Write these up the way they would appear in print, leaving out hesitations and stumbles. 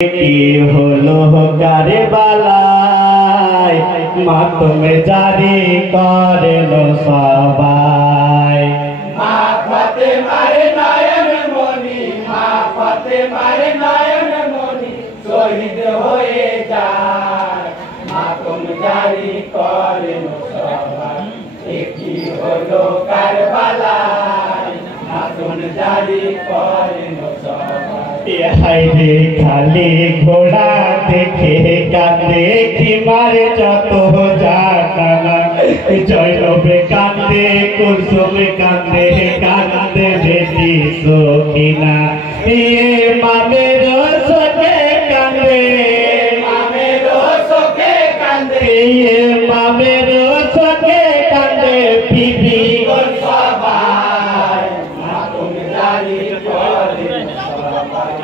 কি হলো কারবালায় মাতম জারি করেন সবাই। মা ফাতেমার নয়ন মনি, মা ফাতেমার নয়ন মনি শহীদ হয়ে যায়, মাতম জারি করেন সবাই। কি হলো কারবালায় মাতম জারি করেন সবাই। হাইরে খালি ঘোড়া দেখে কাঁদে কি মারে যত জানা, জয়নবে কাঁদে কুলসুমে কাঁদে কাঁদে বেটি সখিনা, মামের সখে কাঁদে মামের সখে কাঁদে, মামের সখে কাঁদে বিবি সবাই মাতম জারি করেন সবাই।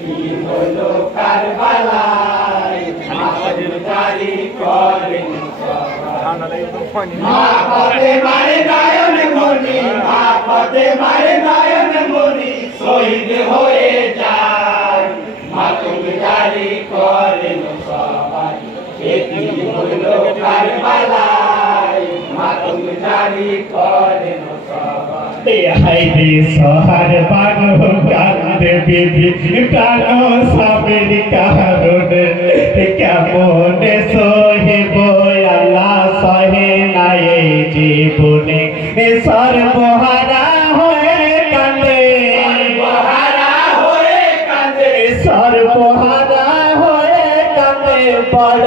কি হলো কারবালায় মাতম জারি করেন সবাই। মা ফাতেমার নয়ন মনি, মা ফাতেমার নয়ন মনি শহীদ হয়ে যায়, মাতম জারি করেন সবাই। কি হলো কারবালায় মাতম জারি করেন সবাই। হাইরে সহার বানো কান্দে বিবি কানো সাবের কারণে, কেমনে সহিব আল্লাহ সহে নাই জীবনে, সর্বহারা হয়ে কান্দে সর্বহারা হয়ে কাঁদে, সর্বহারা হয়ে কান্দে বড়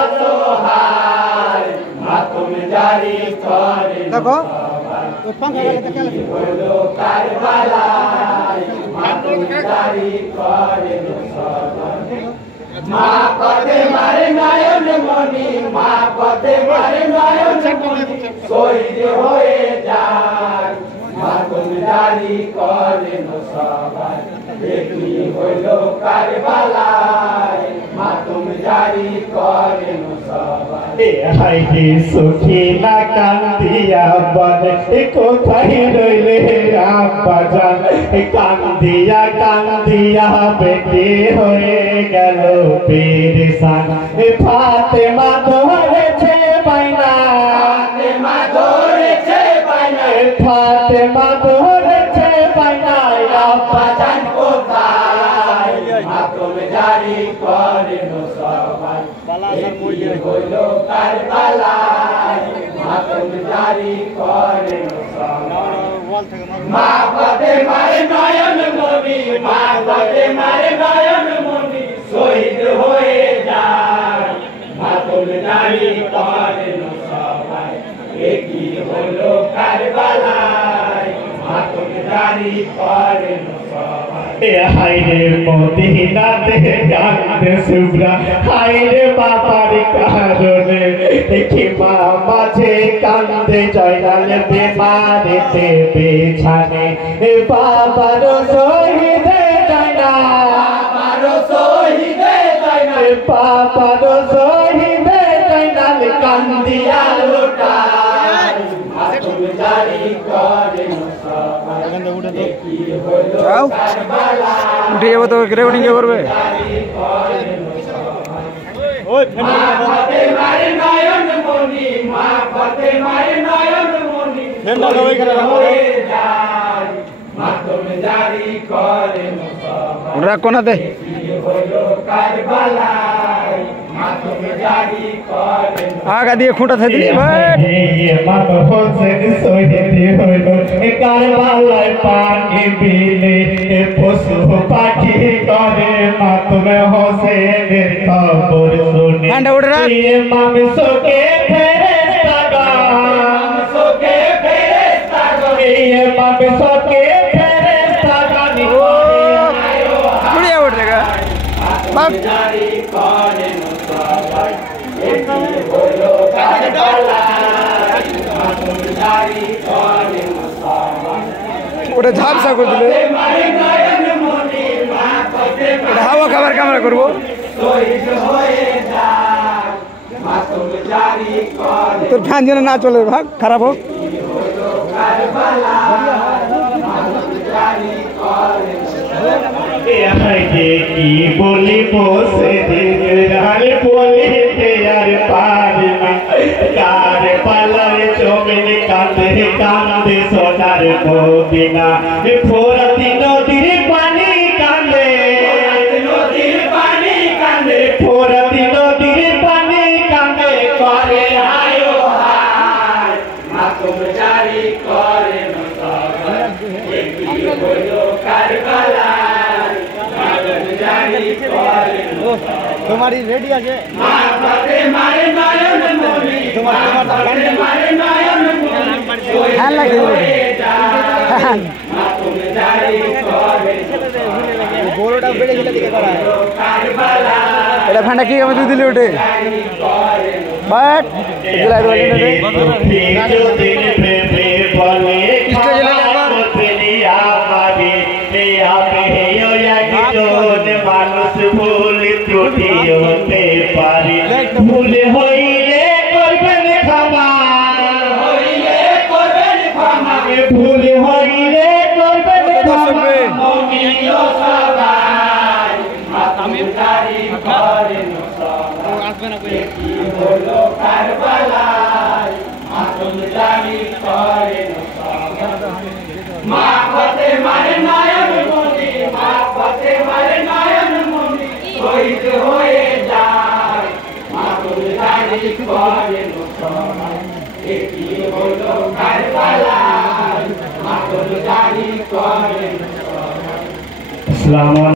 অসহায় মাতম জারি করেন সবাই। কি হলো কারবালায় মাতম জারি করেন সবাই। মা ফাতেমার নয়ন মনি, মা ফাতেমার নয়ন মনি শহীদ হয়ে যায়, মাতম জারি করেন সবাই। কি হলো কারবালায় মাতম জারি করেন সবাই। হাইরে সখিনা কান্দিয়া বলে কোথায় রইলে আব্বাজান, কান্দিয়া কান্দিয়া বেটি হয়ে গেল পেরেশান, ফাতেমা ধরেছে বাইনা, ফাতেমা ধরেছে বাইনা, ফাতেমা ধরেছে বাইনা, আব্বাজান কোথায় মাতম জারি করেন সবাই। কি হলো কারবালায় মাতম জারি করেন সবাই। মা ফাতেমার নয়ন মনি, মা ফাতেমার নয়ন মনি শহীদ হয়ে যায়, মাতম জারি করেন সবাই। কি হলো কারবালায় মাতম জারি করেন সবাই। হাইরে মদিনাতে কান্দে শুভ্রা, হাইরে বাবার কারণে, খিমা মাঝে কান্দে জয়নাল বেমারেতে বেছানে, বাবার শহীদে জয়নাল, বাবার শহীদে জয়নাল, বাবার শহীদে জয়নাল কান্দিয়া লোটায়, মাতম জারি করেন সবাই। কি হলো কারবালায় উঠে যাবো তো রেকর্ডিং করবে। জারি করেন সবাই। মা ফাতেমার নয়ন মনি, মা ফাতেমার নয়ন মনি শহীদ হয়ে যায়, মাতম জারি করেন সবাই। ওরা কোনাতে কি হলো কারবালায় মাতম জারি করেন আগা দিয়ে খুঁটা থাকে দিলি ভাই। ইমাম হোসেন শহীদ হইল কারবালায় পানি বিলে, পশু পাখি করে মাতম হোসেনের খবর শুনে, ঠান্ডা উঠে রাখ। ইমাম শোকে ফেরেশতাগণ, শোকে ফেরেশতাগণ, ইমাম শোকে ফেরেশতাগণ উড়িয়া উঠ দেখা বাপ জারি করেন সবাই। কি হলো কারবালায় মাতম জারি করেন সবাই। ওটা ঝাপসা করে দিলে ফাতেমার নয়ন মনি, মা ফাতেমার ওটা হাওয়া খাবার ক্যামেরা করবো। শহীদ হয়ে যায়, মাতম জারি করেন তোর ফ্যান যেন না চলে ভাগ খারাপ হোক। কারবালায় মাতম জারি করেন কি বলি বসে আর বলিতে আর পারি না কার পালার জমিন কাঁদে কাঁদে সোনার মদিনা ফোরাতি নদীর পানি কাঁদে নদীর পানি কাঁদে ফোরাতি নদীর পানি কাঁদে করে হায়ো হায় মাতম জারি করে একই হলো কারবালায় মাতম জারি করে তোমারই রেডি আছে মা ফাতেমার নয়ন মনি মা ফাতেমার নয়ন মনি হ্যাঁ লাগে মাতম জারি করে বড়টা বেড়ে গেলে দিকে করা কারবালায় এটা ফান্ডা কি আমি দুই দিলে ওঠে বাট মানুষ ভুল ত্রুটি হতে পারে ভুল হইলে করবেন ক্ষমা হইলে করবেন ক্ষমা ভুল হইলে করবেন ক্ষমা মুমিন সবাই মাতম জারি করেন সবাই কি হলো কারবালায় মাতম জারি করেন সবাই মা ফাতেমার নয়ন মনি মা ফাতেমার নয়ন মনি শহীদ হয়ে যায় মাতম জারি করেন সবাই কি হলো কারবালায় মাতম জারি করেন ইসলাম